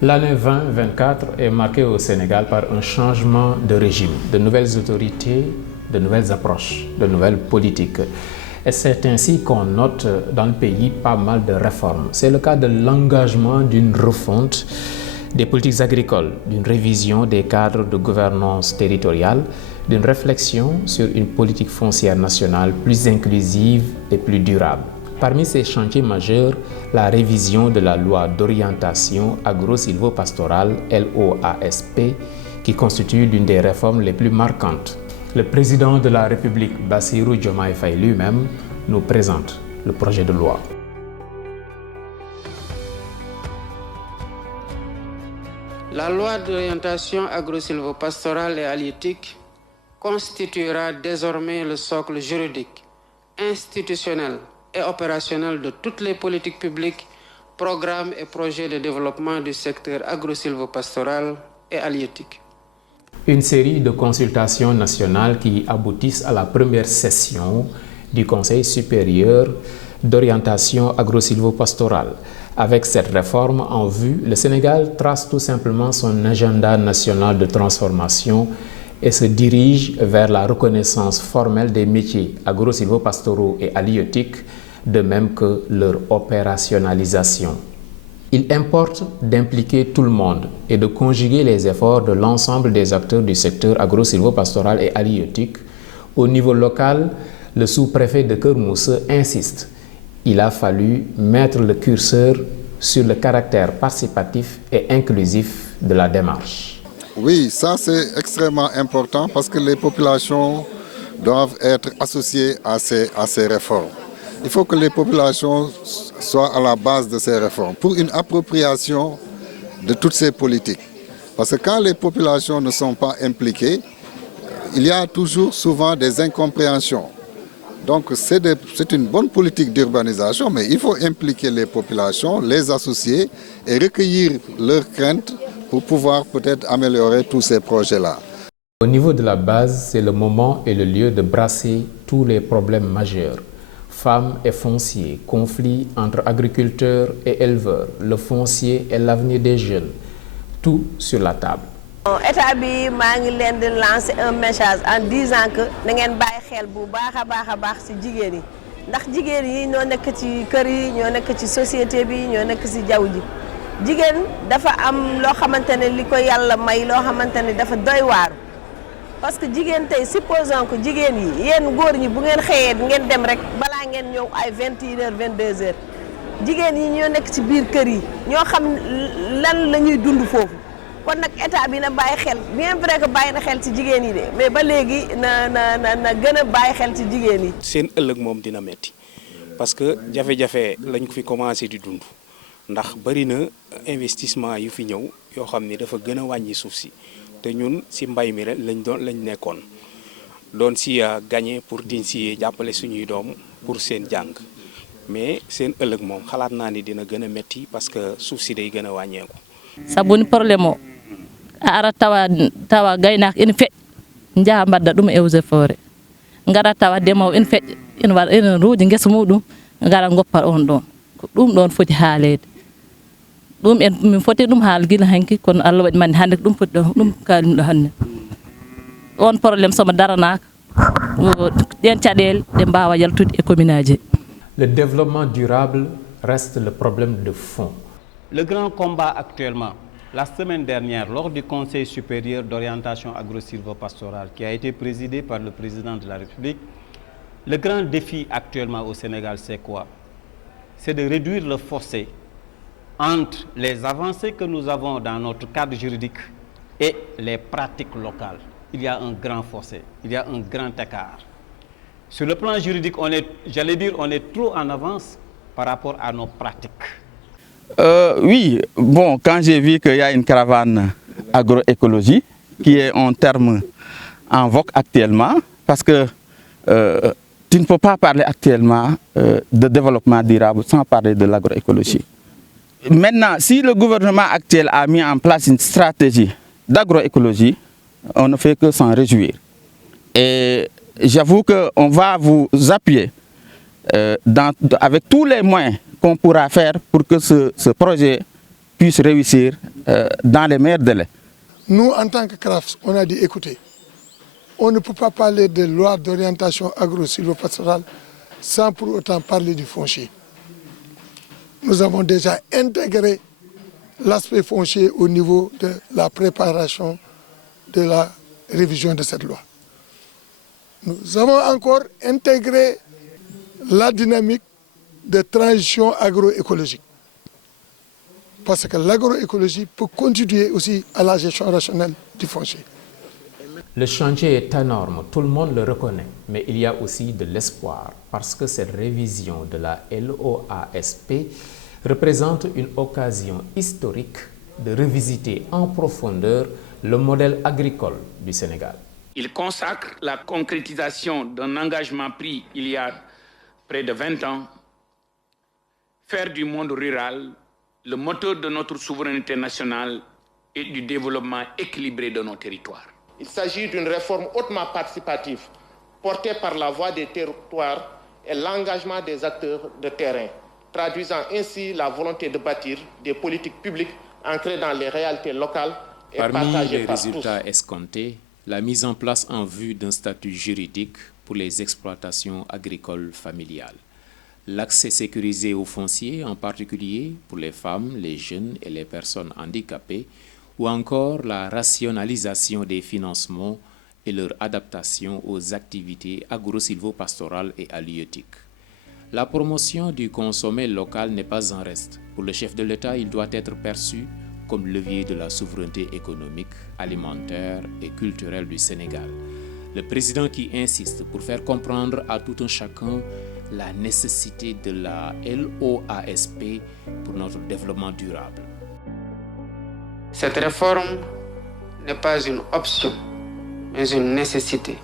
L'année 2024 est marquée au Sénégal par un changement de régime, de nouvelles autorités, de nouvelles approches, de nouvelles politiques. Et c'est ainsi qu'on note dans le pays pas mal de réformes. C'est le cas de l'engagement d'une refonte des politiques agricoles, d'une révision des cadres de gouvernance territoriale, d'une réflexion sur une politique foncière nationale plus inclusive et plus durable. Parmi ces chantiers majeurs, la révision de la loi d'orientation agro-silvopastorale LOASP, qui constitue l'une des réformes les plus marquantes. Le président de la République, Bassirou Diomaye Faye lui-même, nous présente le projet de loi. La loi d'orientation agro-silvopastorale et halieutique constituera désormais le socle juridique, institutionnel et opérationnel de toutes les politiques publiques, programmes et projets de développement du secteur agro-silvopastoral et halieutique. Une série de consultations nationales qui aboutissent à la première session du Conseil supérieur d'orientation agro-silvopastorale. Avec cette réforme en vue, le Sénégal trace tout simplement son agenda national de transformation et se dirige vers la reconnaissance formelle des métiers agro-silvopastoraux et halieutiques, de même que leur opérationnalisation. Il importe d'impliquer tout le monde et de conjuguer les efforts de l'ensemble des acteurs du secteur agro-silvopastoral et halieutique. Au niveau local, le sous-préfet de Keur Moussa insiste. Il a fallu mettre le curseur sur le caractère participatif et inclusif de la démarche. Oui, ça c'est extrêmement important parce que les populations doivent être associées à ces réformes. Il faut que les populations soient à la base de ces réformes pour une appropriation de toutes ces politiques. Parce que quand les populations ne sont pas impliquées, il y a toujours souvent des incompréhensions. Donc c'est une bonne politique d'urbanisation, mais il faut impliquer les populations, les associer et recueillir leurs craintes pour pouvoir peut-être améliorer tous ces projets-là. Au niveau de la base, c'est le moment et le lieu de brasser tous les problèmes majeurs. Femmes et fonciers, conflits entre agriculteurs et éleveurs, le foncier et l'avenir des jeunes, tout sur la table. État bi maa ngi leen di lancer un message en disant que na ngeen bàyyi xel bu baax a baax ci jigéen yi ndax jigéen yi ñoo nekk ci kër yi ñoo nekk ci société bi ñoo nekk ci jaww ji jigéen dafa am loo xamante ne li ko yàlla may loo xamante ne dafa doy waaru parce que jigéen tey supposons que jigéen yi yéen góor ñi bu ngeen xëyee ngeen dem rek balaa ngeen ñëw ay 21h 22h jigéen yi ñoo nekk ci biir kër yi ñoo xam lan la ñuy dund foofu. kon nag état bi na bàyyi xel bien vrai que bàyyi na xel ci jigéen yi de mais ba léegi na gën a bàyyi xel ci jigéen yi. seen ëllëg moom dina metti parce que jafe-jafe lañ ko fi commencé di dund ndax bari na investissement yu fi ñëw yoo xam ni dafa gën a wàññi suuf si te ñun si mbay mi rek lañ nekkoon doon si gagné pour di si jàppale suñuy doom pour seen jàng mais seen ëllëg moom xalaat naa ni dina gën a metti parce que suuf si day gën a wàññeeku. sabuni problème o ara tawa gaynaako ene feƴƴi jaha mbadda ɗum e eaux et forêt ngara tawa demowo ene feƴƴa ene waɗa ene ruuji ngesa muɗum ngara goppat on ɗon ko ɗum ɗon foti haalede ɗum en min foti ɗum haal gila hanki kono Allah waɗi mande hande ko ɗum foti ɗum kaaliɗo hande on probléme somo daranaka ɗen caɗele ɗe mbawa yaltude e commune aji. Le développement durable reste le problème de fond. Le grand combat actuellement, la semaine dernière, lors du Conseil supérieur d'orientation agro-silvopastorale qui a été présidé par le président de la République, le grand défi actuellement au Sénégal, c'est quoi? C'est de réduire le fossé entre les avancées que nous avons dans notre cadre juridique et les pratiques locales. Il y a un grand fossé, il y a un grand écart. Sur le plan juridique, on est trop en avance par rapport à nos pratiques. Oui, bon, quand j'ai vu qu'il y a une caravane agroécologie, qui est un terme en vogue actuellement, parce que tu ne peux pas parler actuellement de développement durable sans parler de l'agroécologie. Maintenant, si le gouvernement actuel a mis en place une stratégie d'agroécologie, on ne fait que s'en réjouir. Et j'avoue qu'on va vous appuyer avec tous les moyens qu'on pourra faire pour que ce projet puisse réussir dans les meilleurs délais. Nous, en tant que CRAFS, on a dit, écoutez, on ne peut pas parler de loi d'orientation agro-silvopastorale sans pour autant parler du foncier. Nous avons déjà intégré l'aspect foncier au niveau de la préparation de la révision de cette loi. Nous avons encore intégré la dynamique de transition agroécologique. Parce que l'agroécologie peut contribuer aussi à la gestion rationnelle du foncier. Le chantier est énorme, tout le monde le reconnaît, mais il y a aussi de l'espoir parce que cette révision de la LOASP représente une occasion historique de revisiter en profondeur le modèle agricole du Sénégal. Il consacre la concrétisation d'un engagement pris il y a près de 20 ans, faire du monde rural le moteur de notre souveraineté nationale et du développement équilibré de nos territoires. Il s'agit d'une réforme hautement participative, portée par la voix des territoires et l'engagement des acteurs de terrain, traduisant ainsi la volonté de bâtir des politiques publiques ancrées dans les réalités locales et partagées par tous. Parmi les résultats escomptés, la mise en place en vue d'un statut juridique pour les exploitations agricoles familiales, l'accès sécurisé au foncier, en particulier pour les femmes, les jeunes et les personnes handicapées, ou encore la rationalisation des financements et leur adaptation aux activités agro-silvopastorales et halieutiques. La promotion du consommé local n'est pas en reste. Pour le chef de l'État, il doit être perçu comme levier de la souveraineté économique, alimentaire et culturelle du Sénégal. Le président qui insiste pour faire comprendre à tout un chacun la nécessité de la LOASP pour notre développement durable. Cette réforme n'est pas une option, mais une nécessité.